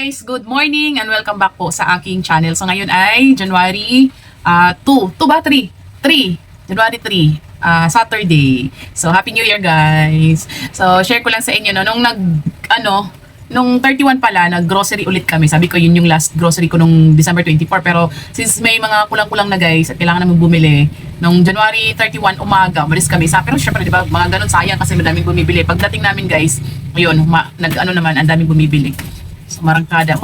Guys, good morning and welcome back po sa aking channel. So ngayon ay January 2 ba? 3 January 3 Saturday. So happy New Year guys. So share ko lang sa inyo no, nung 31 pala nag-grocery ulit kami. Sabi ko yun yung last grocery ko nung December 24, pero since may mga kulang-kulang na guys at kailangan namin bumili nung January 31 umaga, umalis kami pero syempre di ba mga ganun sayang kasi madaming bumibili. Pagdating namin guys, ayun, ang daming bumibili. So marangkada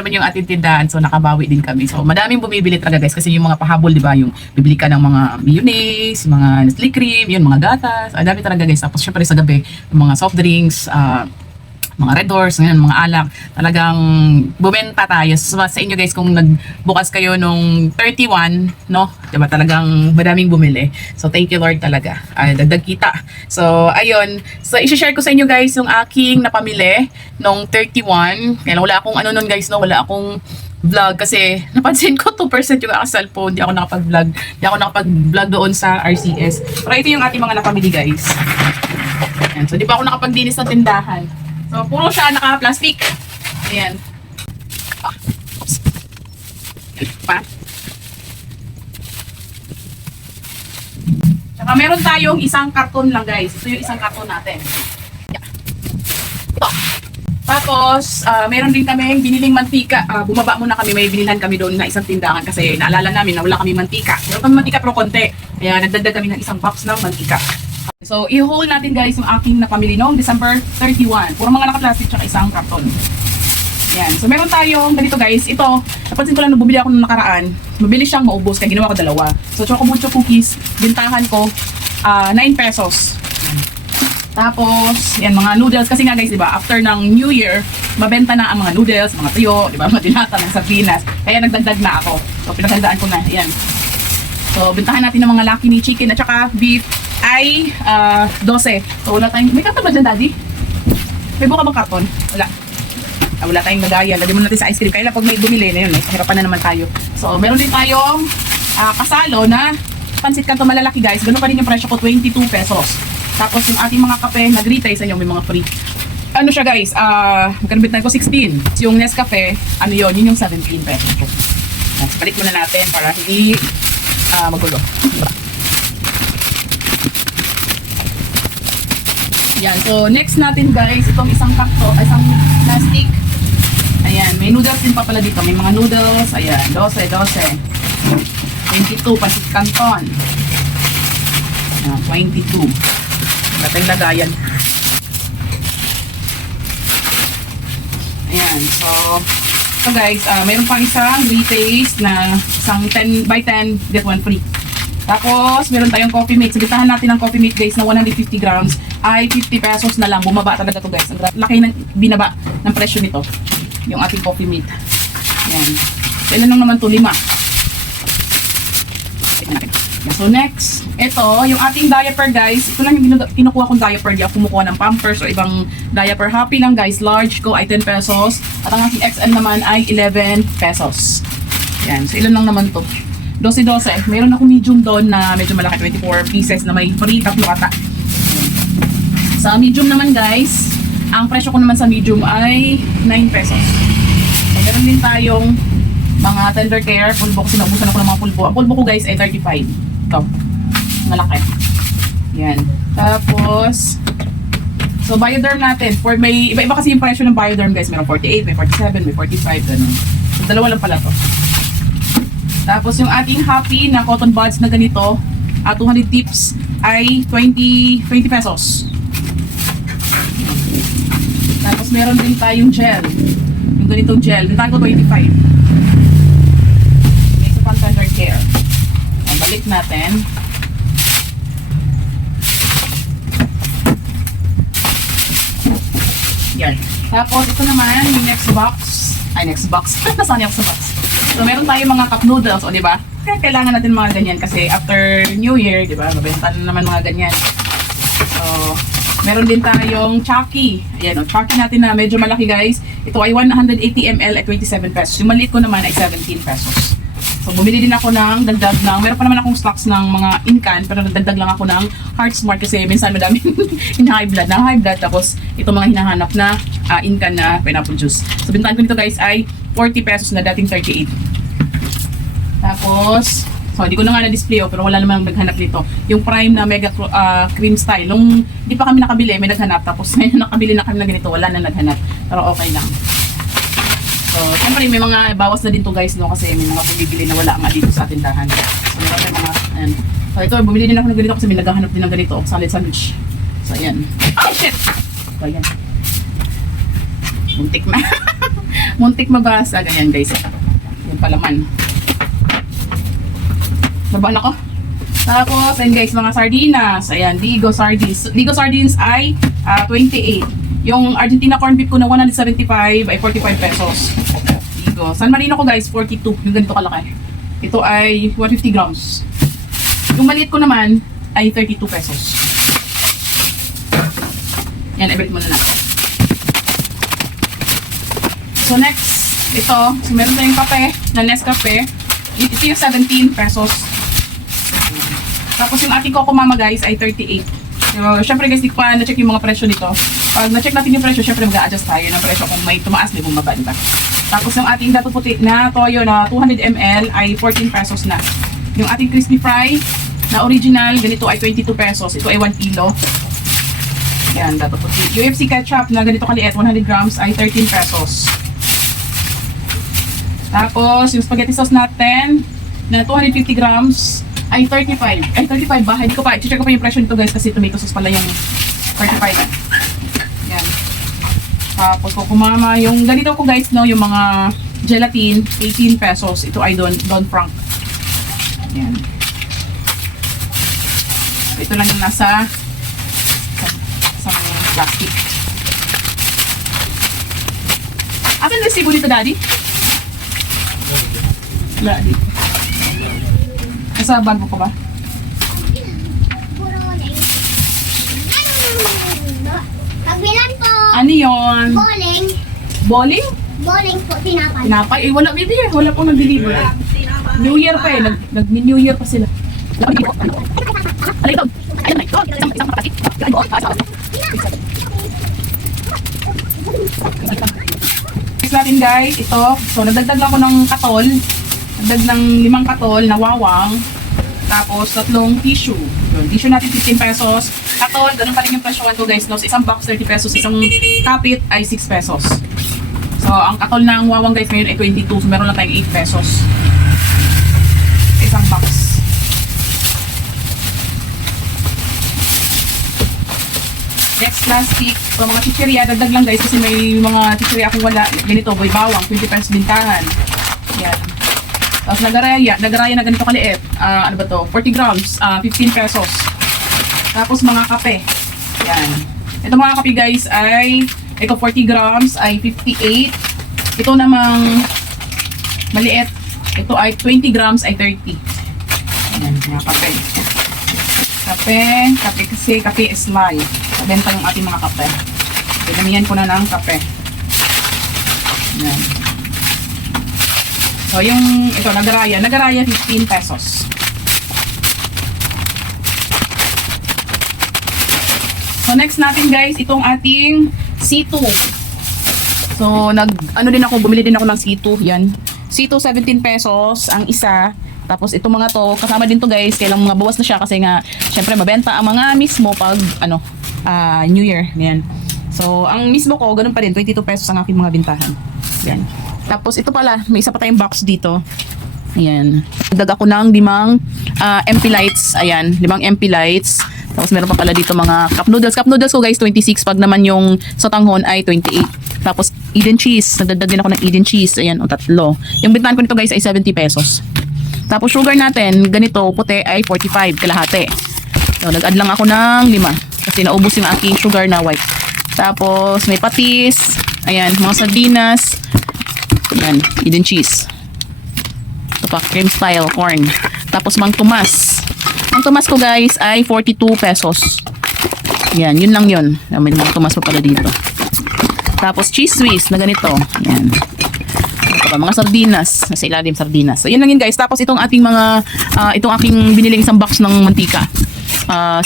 naman yung ating tindahan, so nakabawi din kami. So madaming bumibili talaga guys kasi yung mga pahabol, di ba, yung bibili ka ng mga mayonnaise, mga Nestle cream, yun, mga gatas, ang dami talaga guys. Tapos syempre sa gabi, yung mga soft drinks, mga Red Doors, ngayon, mga alak, talagang bumenta tayo. So, sa inyo guys, kung nagbukas kayo nung 31, no? Diba talagang madaming bumili. So, thank you Lord talaga. Dagdag kita. So, ayun. So, i-share ko sa inyo guys yung aking napamili nung 31. Kaya wala akong ano nun guys, no? Wala akong vlog kasi napansin ko 2% yung aking cellphone. Di ako nakapag-vlog doon sa RCS. Pero ito yung ating mga napamili guys. Ayan. So, di pa ako nakapagdinis ng tindahan. So, puro siya naka-plastic. Ayan. Pa. Tsaka meron tayong isang karton lang guys. Ito yung isang karton natin. Yeah. Ito. Tapos, meron din kami biniling mantika. Bumaba muna kami. May binilhan kami doon na isang tindahan kasi naalala namin na wala kami mantika. Meron kami mantika pero konti. Kaya nagdagdag kami ng isang box ng mantika. So, i-haul natin guys yung aking napamili noong December 31. Puro mga naka-plastic tsaka isang karton. Yan. So, meron tayong ganito guys. Ito, napansin ko lang nung bumili ako nung nakaraan. Mabilis siyang maubos kaya ginawa ko dalawa. So, Choco Mucho cookies, bintahan ko 9 pesos. Tapos, yan, mga noodles. Kasi nga guys, diba, after ng New Year, mabenta na ang mga noodles, mga tuyo, diba, mga dilata ng sardinas. Kaya nagdagdag na ako. So, pinagandaan ko na. Yan. So, bintahan natin ng mga Lucky Me chicken at saka beef ay 12. So wala tayong, may karton ba dyan daddy? May buka bang karton? Wala. Wala tayong lagayan. Lagyan mo natin sa ice cream. Kaya lang pag may bumili na yun, pahirapan na naman tayo. So meron din tayong kasalo na pansit kanto malalaki guys. Ganun pa rin yung presyo ko, 22 pesos. Tapos yung ating mga kape, nag-retail sa inyo, may mga free. Ano siya guys, magkanabit na ko 16. Yung Nescafe, ano yun yung 17 pesos. So, balik muna natin para hindi magulo. Yan, so next natin guys, itong isang plastic. Ayan, may noodles din pa pala dito. May mga noodles, ayan, 12. 22, pasit canton. Ayan, 22. Natin lagayan. Ayan, so guys, mayroon pang isang retaste na isang 10 by 10, get 1 free. Tapos, meron tayong coffee mate. Sagitahan natin ang coffee mate guys na 150 grams ay 50 pesos na lang. Bumaba talaga to guys. Ang laki ng binaba ng presyo nito. Yung ating coffee mate. Ayan. Kailan lang naman to? 5. So next, ito, yung ating diaper guys. Ito lang yung kinukuha kong diaper. Di ako kumukuha ng Pampers o ibang diaper. Happy lang guys. Large ko ay 10 pesos. At ang ating XL naman ay 11 pesos. Ayan. So ilan lang naman to? 12. Meron ako medium doon na medyo malaki, 24 pieces na may free, 3 ata. Sa medium naman guys, ang presyo ko naman sa medium ay 9 pesos. So, meron din tayong mga tender care, pulbo kasi naubusan ako ng mga pulbo. Ang pulbo ko guys ay 35. Ito, malaki. Yan. Tapos, so Bioderm natin, for may iba-iba kasi yung presyo ng Bioderm guys. Meron 48, may 47, may 45, ganun. So, dalawa lang pala to. Tapos yung ating Happy na cotton buds na ganito, 200 tips ay 20 pesos. Tapos meron din tayong gel. Yung ganitong gel, bintahan ko 25. May isa pang tender care. Ang balik natin. Yan. Tapos ito naman yung next box. Nasaan yung sa box? So, meron tayong mga cup noodles, o diba? Kaya kailangan natin mga ganyan kasi after New Year, diba? Mabenta na naman mga ganyan. So, meron din tayong Chucky. Ayan, o, Chucky natin na medyo malaki guys. Ito ay 180 ml at 27 pesos. Yung maliit ko naman ay 17 pesos. So, bumili din ako ng dagdag ng, meron pa naman akong stocks ng mga in-can, pero nagdagdag lang ako ng Heart Smart kasi minsan madaming high blood, tapos ito mga hinahanap na in-can na pineapple juice. So, bintahan ko nito guys ay 40 pesos na dating 38. Tapos, so, hindi ko na nga na-display pero wala namang naghanap nito. Yung prime na mega cream style. Nung hindi pa kami nakabili, may naghanap. Tapos ngayon nakabili na kami na ganito, wala na naghanap. Pero okay lang. So, siyempre may mga bawas na din to guys, no? Kasi may mga bumibili na wala nga dito sa tindahan. So, meron tayong mga, ayan. So, ito, bumili din ako ng ganito kasi may naghahanap din ng ganito. Salad sandwich. So, ayan. Oh, shit! So, ayan. Muntik na. Muntik mabasa. Ganyan guys. Yung palaman. Nabahan ako. Tapos, ayan guys, mga sardinas. Ayan, Ligo Sardines. Ligo Sardines ay 28. Yung Argentina corn beef ko na 175 ay 45 pesos. Ligo. San Marino ko guys, 42. Yung ganito kalaki. Ito ay 150 grams. Yung maliit ko naman ay 32 pesos. Yan, i-balik muna natin. So next, ito. So meron tayong kape na Nescafe. Ito yung 17 pesos. Tapos yung ating Coco Mama guys ay 38. So, syempre guys, di ko pa na-check yung mga presyo nito. Pag na-check natin yung presyo, syempre mag-a-adjust tayo ng presyo kung may tumaas, may bumaba, diba? Tapos yung ating dato puti na toyo na 200 ml ay 14 pesos na. Yung ating crispy fry na original, ganito ay 22 pesos. Ito ay 1 kilo. Yan, dato puti. UFC ketchup na ganito kaliit, 100 grams ay 13 pesos. Tapos, yung spaghetti sauce natin na 250 grams ay 35. Ay, 35 ba? Hindi ko pa. I-check ko pa yung presyo nito guys kasi tomato sauce pala yung 35. Yan. Tapos, Coco Mama. Yung ganito ko guys, no, yung mga gelatin, 18 pesos. Ito ay Don Frank. Yan. Ito lang yung nasa plastic. Asan na sigo dito, Daddy? Wala dito. Nasa bag mo ko ba? Pagbilan po. Ano yun? Bowling. Bowling? Bowling po, tinapay. Tinapay? Eh, wala baby. Wala pong nag-deliver. New Year pa eh. Nag-New Year pa sila. Alay, ito. Ayun, ito. Isang kapatid. Next natin guys, ito. So, nagdagdag lang ako ng katol. Nagdag ng 5 katol na wawang. Tapos, 3 tissue. Yun, tissue natin 15 pesos. Katol, ganun pa rin yung presyo ko guys. No? So, isang box 30 pesos. Isang kapit ay 6 pesos. So, ang katol ng wawang guys ngayon ay 22. So, meron lang tayong 8 pesos. Isang box. Next plastic. So, mga chichirya. Dagdag lang guys kasi may mga chichirya akong wala. Ganito, boy bawang. 20 pesos bintahan. Yan. Tapos nagaraya na ganito kaliit. Ano ba to? 40 grams, 15 pesos. Tapos mga kape. Yan. Ito mga kape guys ay, ito 40 grams ay 58. Ito namang maliit. Ito ay 20 grams ay 30. Yan, mga kape. Kape kasi kape is live. Benta yung ating mga kape. Damihan ko na ng kape. Yan. So, yung, ito, nagaraya 15 pesos. So, next natin guys, itong ating C2. So, ano din ako, bumili din ako ng C2, yan. C2, 17 pesos ang isa. Tapos, itong mga to, kasama din to guys, kailang mga bawas na siya kasi nga, syempre, mabenta ang mga mismo pag, New Year, yan. So, ang mismo ko, ganun pa rin, 22 pesos ang aking mga bintahan. Yan. Tapos ito pala, may isa pa tayong box dito. Ayan. Nagdag ako ng 5 MP lights. Ayan, 5 MP lights. Tapos meron pa pala dito mga cup noodles. Cup noodles ko guys, 26. Pag naman yung sotanghon ay 28. Tapos Eden cheese. Nagdagdag din ako ng Eden cheese. Ayan, 3. Yung bintahan ko nito guys ay 70 pesos. Tapos sugar natin, ganito, puti ay 45, kalahati. So, nag-add lang ako ng 5. Kasi naubos yung aking sugar na white. Tapos may patis. Ayan, mga sardinas. Yan, Eden cheese. Ito pa, cream style corn. Tapos Mang Tomas. Mang Tomas ko guys ay 42 pesos. Yan, yun lang yun. May Mang Tomas pa pala dito. Tapos cheese Swiss na ganito. Yan. Ito pa, mga sardinas. Nasa ilalim sardinas. So, yun lang yun guys. Tapos itong ating mga, itong aking biniling isang box ng mantika.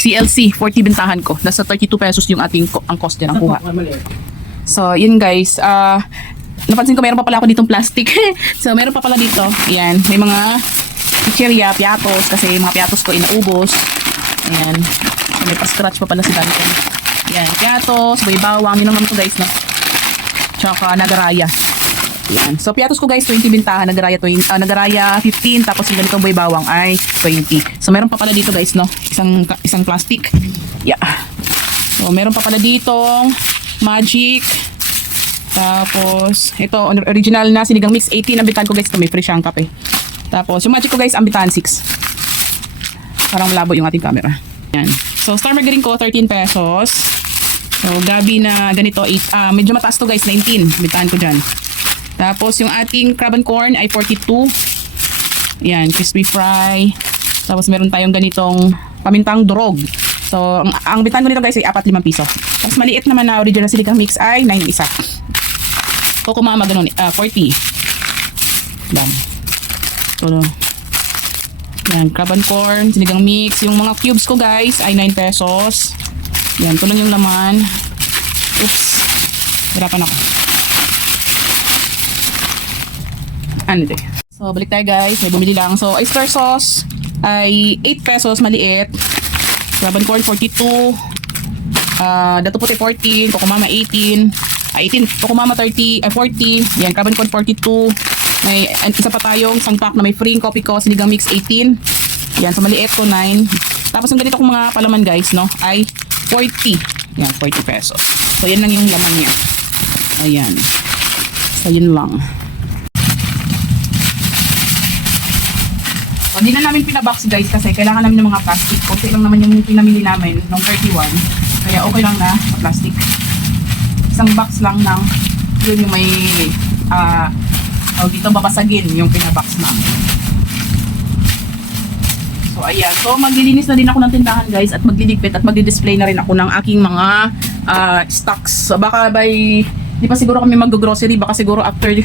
CLC, 40 bintahan ko. Nasa 32 pesos yung ating, ang cost din ang kuha. So, yun guys. Napansin ko meron pa pala ako ditong plastic. So, meron pa pala dito. Ayan. May mga chichirya, piatos. Kasi yung mga piatos ko inaubos. Ayan. So, may pa-scratch pa pala si Dante. Ayan. Piatos, bay bawang. Yun naman ito guys, no? Tsaka nagaraya. Ayan. So, piatos ko guys, 20 bintahan. Nagaraya 15. Tapos yung ganitong bay bawang ay 20. So, meron pa pala dito guys, no? Isang plastic. Yeah. So, meron pa pala ditong Magic. Tapos, ito, original na sinigang mix 18 ang bitan ko guys. Ito may free siyang kape. Tapos, yung Magic ko guys, ang bitan 6. Parang malabo yung ating camera. Yan. So, star margarine ko, 13 pesos. So, gabi na ganito, medyo mataas to guys, 19. Bitan ko dyan. Tapos, yung ating crab and corn ay 42. Yan, crispy fry. Tapos, meron tayong ganitong pamintang durog. So, ang bitan ko nito guys ay 4-5 piso. Tapos, maliit naman na original sinigang mix ay 9 isa. Coco Mama, ganun, 40. Yan. So, yan, crab and corn, sinigang mix. Yung mga cubes ko guys ay 9 pesos. Yan, ito lang yung laman. Oops. Hirapan ako. Ano ito? So, balik tayo guys. May bumili lang. So, oyster sauce ay 8 pesos, maliit. Crab and corn, 42. Dato puti, 14. Coco Mama, 18. 18, Coco Mama 30, 40, yan, crab and corn 42, may isa pa tayong isang pack na may free coffee ko, sinigang mix 18, yan, so maliit to 9, tapos yung ganito kong mga palaman guys, no, ay 40, yan, 40 pesos, so yan lang yung laman niya, ayan, so yun lang. So, hindi na namin pinabox guys kasi kailangan namin ng mga plastic, kasi lang naman yung pinamili namin nung 31, kaya okay lang na plastic. Isang box lang ng yun yung may dito babasagin yung pinabox namin. So ayan, so maglilinis na din ako ng tindahan guys at magliligpit at magdi-display na rin ako ng aking mga stocks. So baka di pa siguro kami mag-grocery, baka siguro after di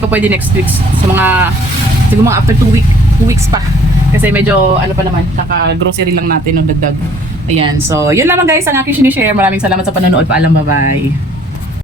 pa pwede next week sa siguro mga after 2 weeks pa. Kasi medyo pa naman, kaka-grocery lang natin ng dagdag. Ayan, so yun naman guys ang aking sinishare. Maraming salamat sa panonood. Paalam, bye-bye.